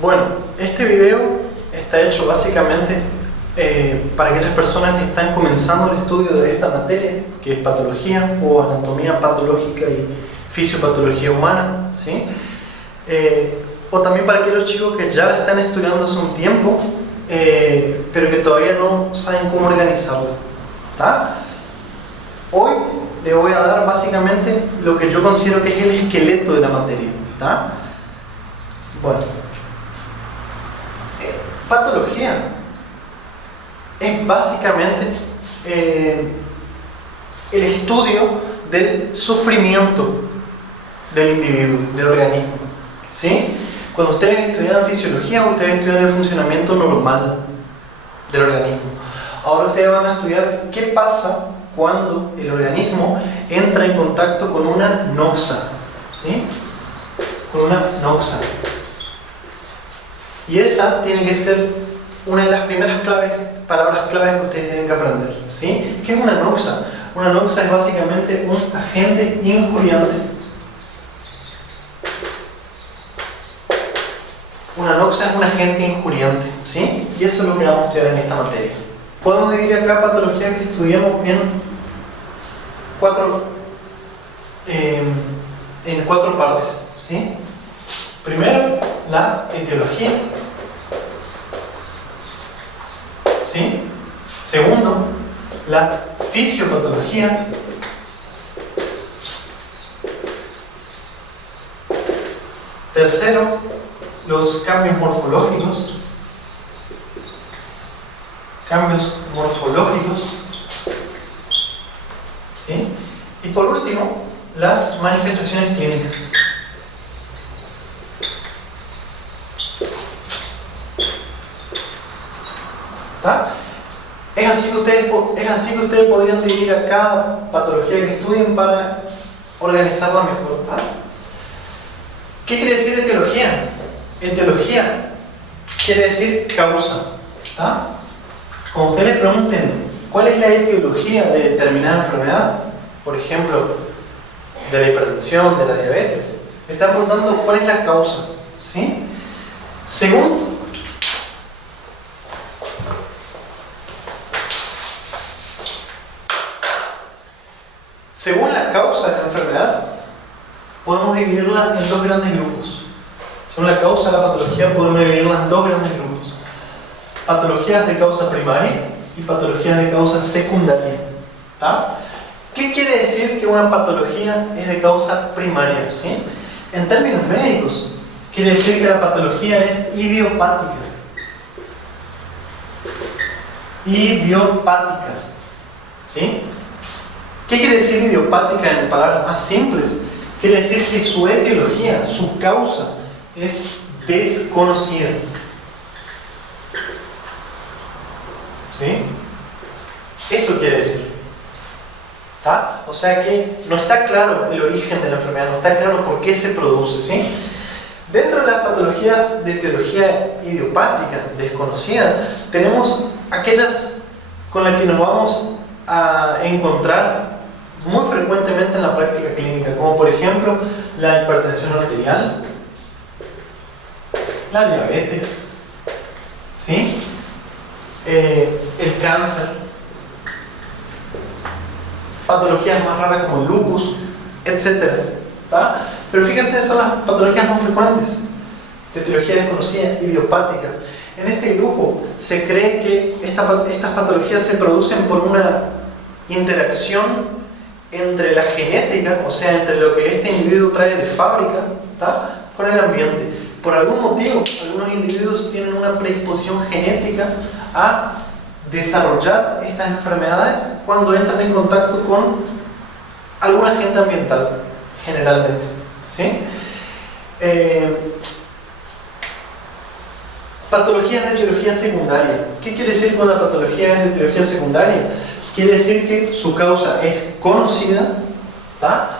Bueno, este video está hecho básicamente para aquellas personas que están comenzando el estudio de esta materia, que es patología o anatomía patológica y fisiopatología humana, ¿sí? O también para aquellos chicos que ya la están estudiando hace un tiempo, pero que todavía no saben cómo organizarla, ¿tá? Hoy le voy a dar básicamente lo que yo considero que es el esqueleto de la materia, ¿tá? Bueno, patología es básicamente el estudio del sufrimiento del individuo, del organismo, ¿sí? Cuando ustedes estudian fisiología, ustedes estudian el funcionamiento normal del organismo. Ahora ustedes van a estudiar qué pasa cuando el organismo entra en contacto con una noxa, ¿sí? Con una noxa. Y esa tiene que ser una de las primeras palabras claves que ustedes tienen que aprender, ¿sí? ¿Qué es una noxa? Una noxa es básicamente un agente injuriante. Una noxa es un agente injuriante, ¿sí? Y eso es lo que vamos a estudiar en esta materia. Podemos dividir acá patología que estudiamos en cuatro partes, ¿sí? Primero, la etiología, ¿sí? Segundo, la fisiopatología. Tercero, los cambios morfológicos. ¿Sí? Y por último, las manifestaciones clínicas. ¿Está? Es así que ustedes podrían dividir a cada patología que estudien para organizarla mejor, ¿está? ¿Qué quiere decir etiología? Etiología quiere decir causa, ¿está? Cuando ustedes les pregunten cuál es la etiología de determinada enfermedad, por ejemplo, de la hipertensión, de la diabetes, están preguntando cuál es la causa, ¿sí? Según la causa de la enfermedad, podemos dividirla en dos grandes grupos. Según la causa de la patología, podemos dividirla en dos grandes grupos: patologías de causa primaria y patologías de causa secundaria, ¿tá? ¿Qué quiere decir que una patología es de causa primaria? ¿Sí? En términos médicos, quiere decir que la patología es idiopática. Idiopática, ¿sí? ¿Qué quiere decir idiopática en palabras más simples? Quiere decir que su etiología, su causa, es desconocida. ¿Sí? Eso quiere decir. ¿Está? O sea que no está claro el origen de la enfermedad, no está claro por qué se produce, ¿sí? Dentro de las patologías de etiología idiopática, desconocida, tenemos aquellas con las que nos vamos a encontrar muy frecuentemente en la práctica clínica, como por ejemplo la hipertensión arterial, la diabetes, ¿sí? El cáncer, patologías más raras como el lupus, etc. ¿Tá? Pero fíjense, son las patologías más frecuentes de etiología desconocida, idiopática. En este grupo se cree que estas patologías se producen por una interacción entre la genética, o sea, entre lo que este individuo trae de fábrica, ¿tá?, con el ambiente. Por algún motivo, algunos individuos tienen una predisposición genética a desarrollar estas enfermedades cuando entran en contacto con algún agente ambiental, generalmente, ¿sí? Patologías de etiología secundaria. ¿Qué quiere decir cuando la patología es de etiología secundaria? Quiere decir que su causa es conocida, ¿tá?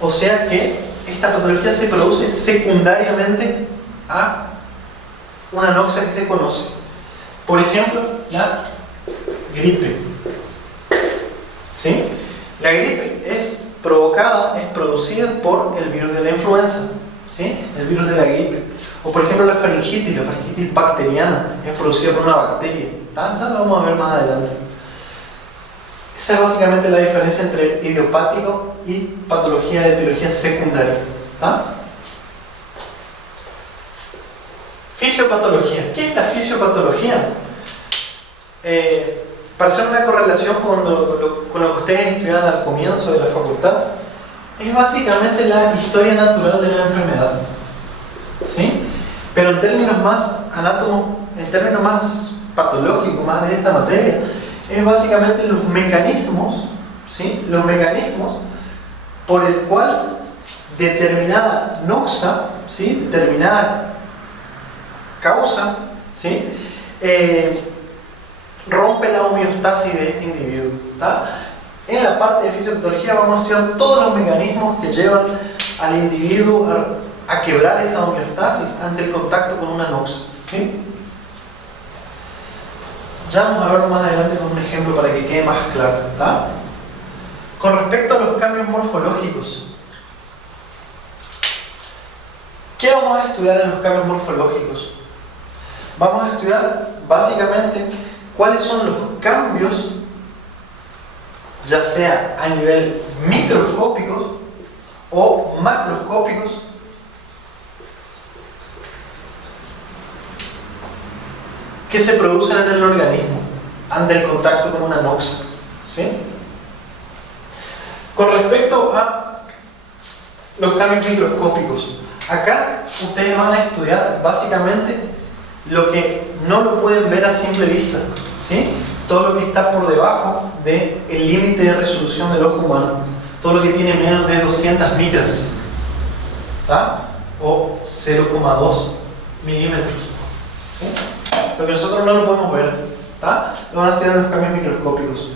O sea que esta patología se produce secundariamente a una noxa que se conoce. Por ejemplo, la gripe, ¿sí? La gripe es producida por el virus de la influenza, ¿sí? El virus de la gripe. O por ejemplo la faringitis bacteriana, es producida por una bacteria. ¿Tá? Ya lo vamos a ver más adelante. Esa es básicamente la diferencia entre idiopático y patología de etiología secundaria. ¿Tá? Fisiopatología. ¿Qué es la fisiopatología? Para hacer una correlación con lo que ustedes estudiaban al comienzo de la facultad, es básicamente la historia natural de la enfermedad, ¿sí? Pero en términos más en términos más patológicos, más de esta materia, es básicamente los mecanismos, ¿sí? Los mecanismos por el cual determinada noxa, ¿sí? Determinada causa, ¿sí? Rompe la homeostasis de este individuo. ¿Tá? En la parte de fisiopatología vamos a estudiar todos los mecanismos que llevan al individuo a quebrar esa homeostasis ante el contacto con una noxa, ¿sí? Ya vamos a verlo más adelante con un ejemplo para que quede más claro. ¿Tá? Con respecto a los cambios morfológicos, ¿qué vamos a estudiar en los cambios morfológicos? Vamos a estudiar básicamente cuáles son los cambios, ya sea a nivel microscópicos o macroscópicos, que se producen en el organismo ante el contacto con una noxa, ¿sí? Con respecto a los cambios microscópicos, acá ustedes van a estudiar básicamente lo que no lo pueden ver a simple vista, ¿sí? Todo lo que está por debajo del límite de resolución del ojo humano, todo lo que tiene menos de 200 micras, ¿tá? O 0,2 milímetros, ¿sí? Lo que nosotros no lo podemos ver, ¿tá? Lo van a estudiar en los cambios microscópicos,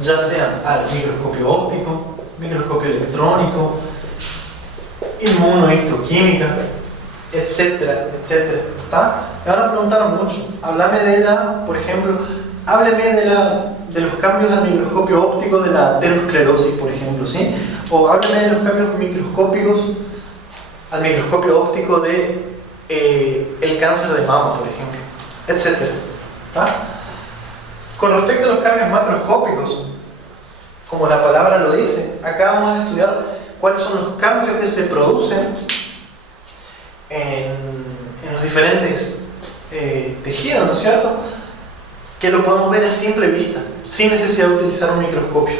ya sean al microscopio óptico, microscopio electrónico, inmunohistoquímica, etcétera, etcétera. ¿Tá? Me van a preguntar mucho. Háblame por ejemplo, hábleme de los cambios al microscopio óptico de la aterosclerosis, por ejemplo, ¿sí? O hábleme de los cambios microscópicos al microscopio óptico de el cáncer de mama, por ejemplo, etcétera. ¿Tá? Con respecto a los cambios macroscópicos, como la palabra lo dice, acá vamos a estudiar cuáles son los cambios que se producen en los diferentes tejidos, ¿no es cierto? Que lo podemos ver a simple vista, sin necesidad de utilizar un microscopio.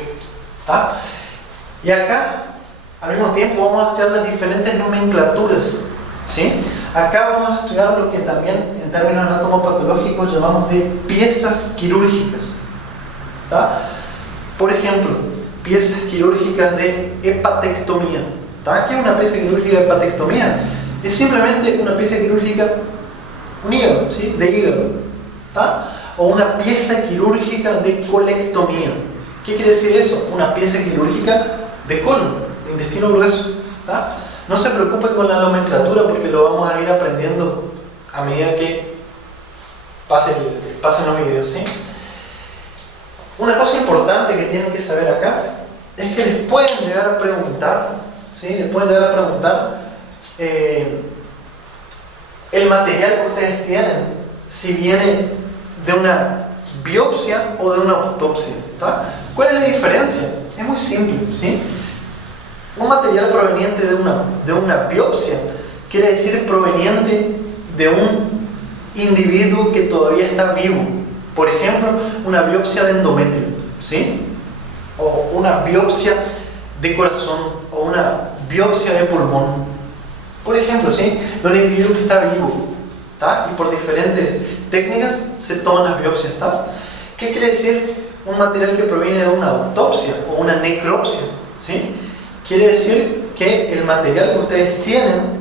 ¿Tá? Y acá, al mismo tiempo, vamos a estudiar las diferentes nomenclaturas, ¿sí? Acá vamos a estudiar lo que también, en términos anatomopatológicos, llamamos de piezas quirúrgicas. ¿Tá? Por ejemplo, piezas quirúrgicas de hepatectomía. ¿Tá? ¿Qué es una pieza quirúrgica de hepatectomía? Es simplemente una pieza quirúrgica, un hígado, ¿sí? De hígado. ¿Tá? O una pieza quirúrgica de colectomía. ¿Qué quiere decir eso? Una pieza quirúrgica de colon, de intestino grueso. ¿Tá? No se preocupen con la nomenclatura porque lo vamos a ir aprendiendo a medida que pasen los videos, ¿sí? Una cosa importante que tienen que saber acá es que les pueden llegar a preguntar, ¿sí? Les pueden llegar a preguntar el material que ustedes tienen, si viene de una biopsia o de una autopsia. ¿Tá? ¿Cuál es la diferencia? Es muy simple, ¿sí? Un material proveniente de una biopsia quiere decir proveniente de un individuo que todavía está vivo. Por ejemplo, una biopsia de endometrio, ¿sí? O una biopsia de corazón, o una biopsia de pulmón. Por ejemplo, ¿sí? De un individuo que está vivo, ¿tá? Y por diferentes técnicas se toman las biopsias, ¿tá? ¿Qué quiere decir un material que proviene de una autopsia o una necropsia? ¿Sí? Quiere decir que el material que ustedes tienen,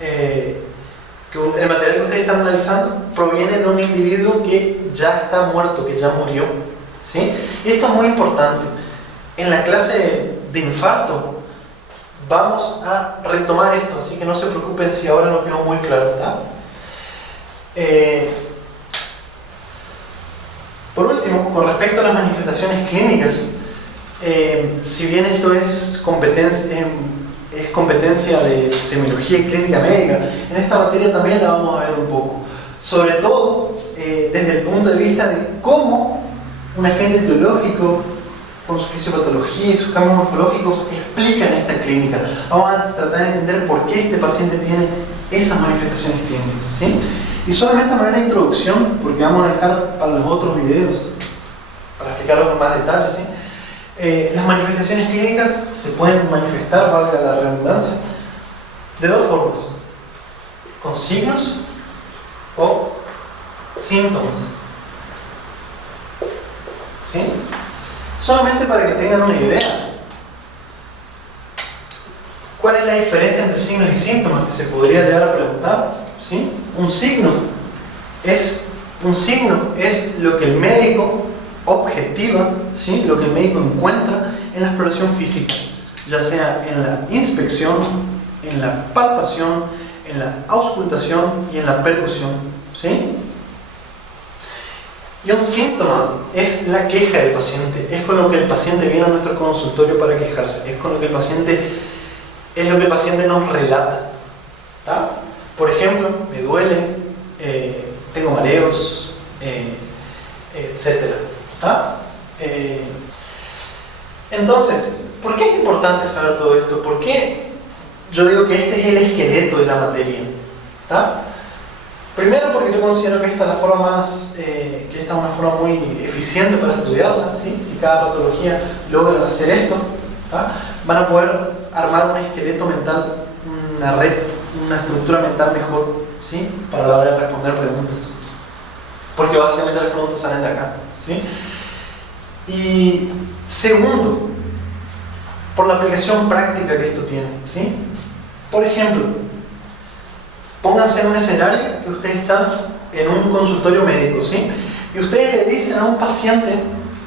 el material que ustedes están analizando, proviene de un individuo que ya está muerto, que ya murió, ¿sí? Y esto es muy importante. En la clase de infarto vamos a retomar esto, así que no se preocupen si ahora no quedó muy claro, ¿tá? Por último, con respecto a las manifestaciones clínicas, si bien esto es competencia de semiología y clínica médica, en esta materia también la vamos a ver un poco. Sobre todo desde el punto de vista de cómo un agente etiológico con su fisiopatología y sus cambios morfológicos explican esta clínica. Vamos a tratar de entender por qué este paciente tiene esas manifestaciones clínicas, ¿sí? Y solamente a manera de introducción, porque vamos a dejar para los otros videos, para explicarlo con más detalle, ¿sí? Las manifestaciones clínicas se pueden manifestar, valga la redundancia, de dos formas: con signos o síntomas, ¿sí? Solamente para que tengan una idea, ¿cuál es la diferencia entre signos y síntomas? Que se podría llegar a preguntar, ¿sí? Un signo es lo que el médico objetiva, ¿sí? Lo que el médico encuentra en la exploración física, ya sea en la inspección, en la palpación, en la auscultación y en la percusión, ¿sí? Y un síntoma es la queja del paciente, es con lo que el paciente viene a nuestro consultorio para quejarse, es con lo que el paciente, es lo que el paciente nos relata, ¿tá? Por ejemplo, me duele, tengo mareos, etc. ¿tá? Entonces, ¿por qué es importante saber todo esto? ¿Por qué yo digo que este es el esqueleto de la materia? ¿Tá? Primero, porque yo considero que esta es la forma más, que esta es una forma muy eficiente para estudiarla, ¿sí? Si cada patología logra hacer esto, ¿tá? Van a poder armar un esqueleto mental, una red, una estructura mental mejor, ¿sí? Para la hora de responder preguntas, porque básicamente las preguntas salen de acá, ¿sí? Y segundo, por la aplicación práctica que esto tiene, ¿sí? Por ejemplo, pónganse en un escenario que ustedes están en un consultorio médico, ¿sí? Y ustedes le dicen a un paciente,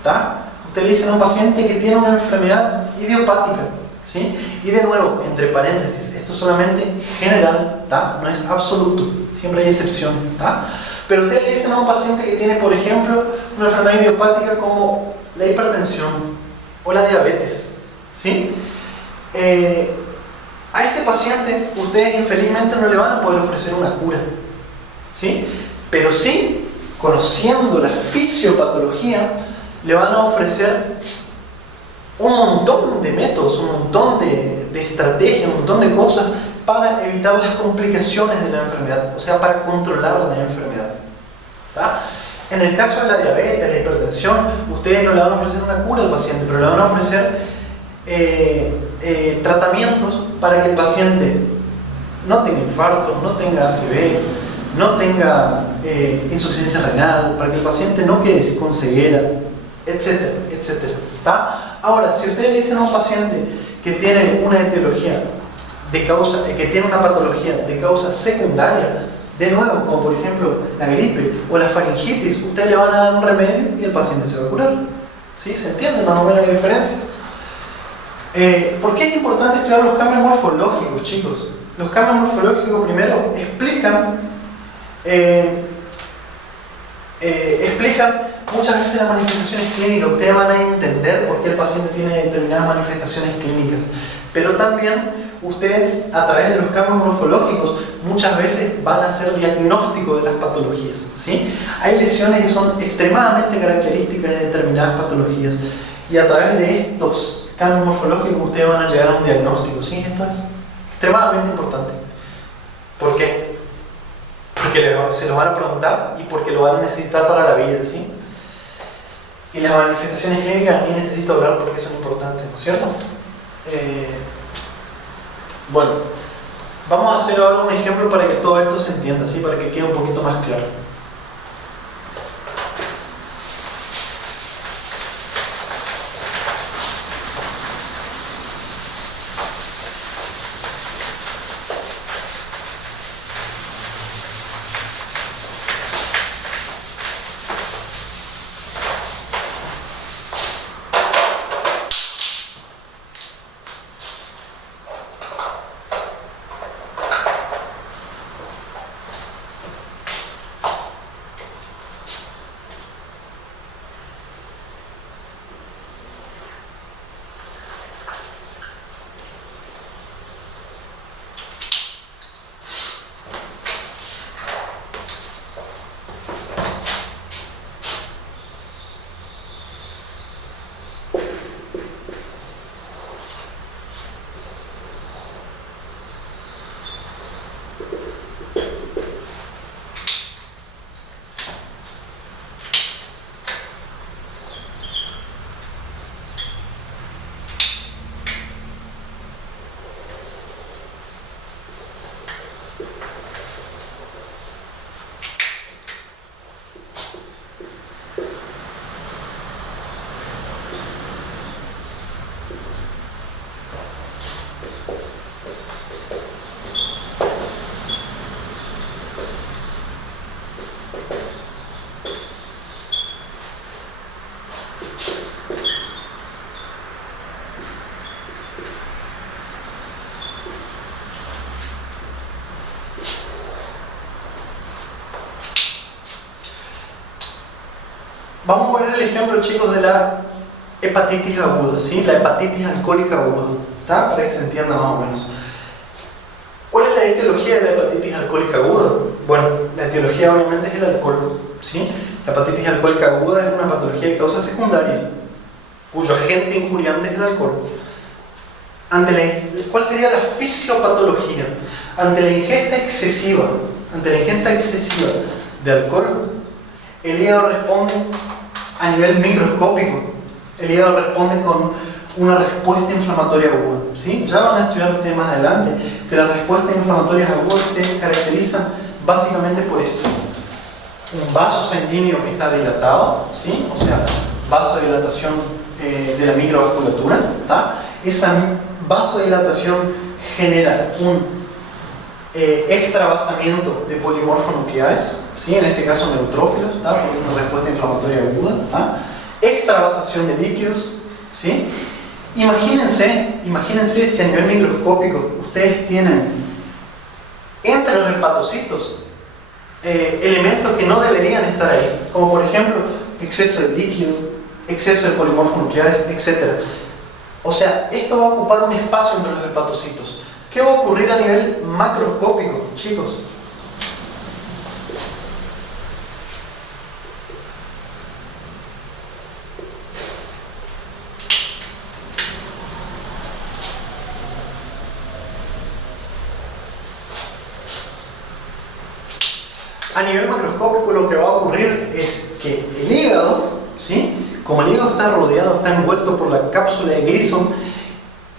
¿tá? Ustedes le dicen a un paciente que tiene una enfermedad idiopática, ¿sí? Y de nuevo, entre paréntesis, esto es solamente general, ¿tá? No es absoluto, siempre hay excepción, ¿tá? Pero ustedes le dicen a un paciente que tiene, por ejemplo, una enfermedad idiopática como la hipertensión o la diabetes, ¿sí? A este paciente ustedes infelizmente no le van a poder ofrecer una cura, ¿sí? Pero sí, conociendo la fisiopatología, le van a ofrecer un montón de métodos, un montón de estrategias, un montón de cosas para evitar las complicaciones de la enfermedad, o sea, para controlar la enfermedad, ¿tá? En el caso de la diabetes, la hipertensión, ustedes no le van a ofrecer una cura al paciente, pero le van a ofrecer tratamientos para que el paciente no tenga infarto, no tenga ACV, no tenga insuficiencia renal, para que el paciente no quede con ceguera, etcétera, etcétera, ¿tá? Ahora, si ustedes le dicen a un paciente que tiene una etiología de causa, que tiene una patología de causa secundaria, de nuevo, como por ejemplo la gripe o la faringitis, ustedes le van a dar un remedio y el paciente se va a curar, ¿sí? ¿Se entiende más o menos la diferencia? ¿Por qué es importante estudiar los cambios morfológicos, chicos? Los cambios morfológicos primero explican muchas veces las manifestaciones clínicas. Ustedes van a entender por qué el paciente tiene determinadas manifestaciones clínicas, pero también ustedes a través de los cambios morfológicos muchas veces van a hacer diagnóstico de las patologías, ¿sí? Hay lesiones que son extremadamente características de determinadas patologías y a través de estos cambios morfológicos ustedes van a llegar a un diagnóstico, ¿sí? Esto es extremadamente importante. ¿Por qué? Porque se lo van a preguntar y porque lo van a necesitar para la vida, ¿sí? Y las manifestaciones clínicas ni necesito hablar porque son importantes, ¿no es cierto? Bueno, vamos a hacer ahora un ejemplo para que todo esto se entienda, ¿sí? Para que quede un poquito más claro. Vamos a poner el ejemplo, chicos, de la hepatitis aguda, ¿sí? La hepatitis alcohólica aguda, ¿está? Para que se entienda más o menos. ¿Cuál es la etiología de la hepatitis alcohólica aguda? Bueno, la etiología obviamente es el alcohol, ¿sí? La hepatitis alcohólica aguda es una patología de causa secundaria, cuyo agente injuriante es el alcohol. ¿Cuál sería la fisiopatología? Ante la ingesta excesiva de alcohol, el hígado responde a nivel microscópico. El hígado responde con una respuesta inflamatoria aguda, ¿sí? Ya van a estudiar ustedes más adelante que las respuestas inflamatorias agudas se caracterizan básicamente por esto: un vaso sanguíneo que está dilatado, ¿sí? O sea, vasodilatación de la microvasculatura, ¿tá? Esa vasodilatación genera un extravasamiento de polimorfos nucleares, ¿sí? En este caso neutrófilos, ¿tá? Porque es una respuesta inflamatoria aguda, ¿tá? Extravasación de líquidos, ¿sí? Imagínense si a nivel microscópico ustedes tienen entre los hepatocitos elementos que no deberían estar ahí, como por ejemplo exceso de líquido, exceso de polimorfos nucleares, etc. O sea, esto va a ocupar un espacio entre los hepatocitos. ¿Qué va a ocurrir a nivel macroscópico, chicos? A nivel macroscópico lo que va a ocurrir es que el hígado, ¿sí? Como el hígado está rodeado, está envuelto por la cápsula de Gleason,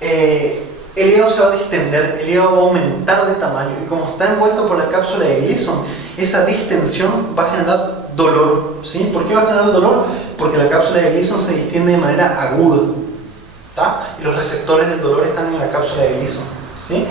el hígado se va a distender, el hígado va a aumentar de tamaño, y como está envuelto por la cápsula de Gleason, esa distensión va a generar dolor, ¿sí? ¿Por qué va a generar dolor? Porque la cápsula de Gleason se distiende de manera aguda, ¿tá? Y los receptores del dolor están en la cápsula de Gleason, ¿sí?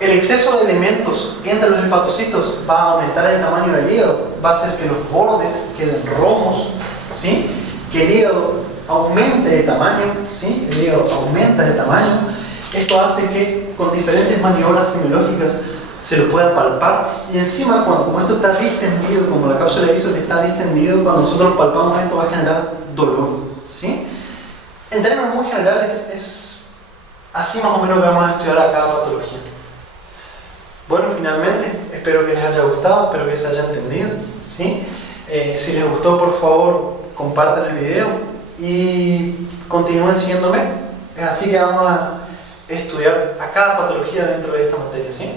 El exceso de elementos entre los hepatocitos va a aumentar el tamaño del hígado, va a hacer que los bordes queden rojos, ¿sí? Que el hígado aumente de tamaño, ¿sí? El hígado aumenta de tamaño. Esto hace que con diferentes maniobras semiológicas se lo pueda palpar, y encima como esto está distendido, como la cápsula de Gleason está distendido, cuando nosotros palpamos esto va a generar dolor, ¿sí? En términos muy generales es así más o menos que vamos a estudiar a cada patología. Bueno, finalmente, espero que les haya gustado, espero que se haya entendido, ¿sí? Si les gustó, por favor, compartan el video y continúen siguiéndome. Es así que vamos a estudiar a cada patología dentro de esta materia, ¿sí?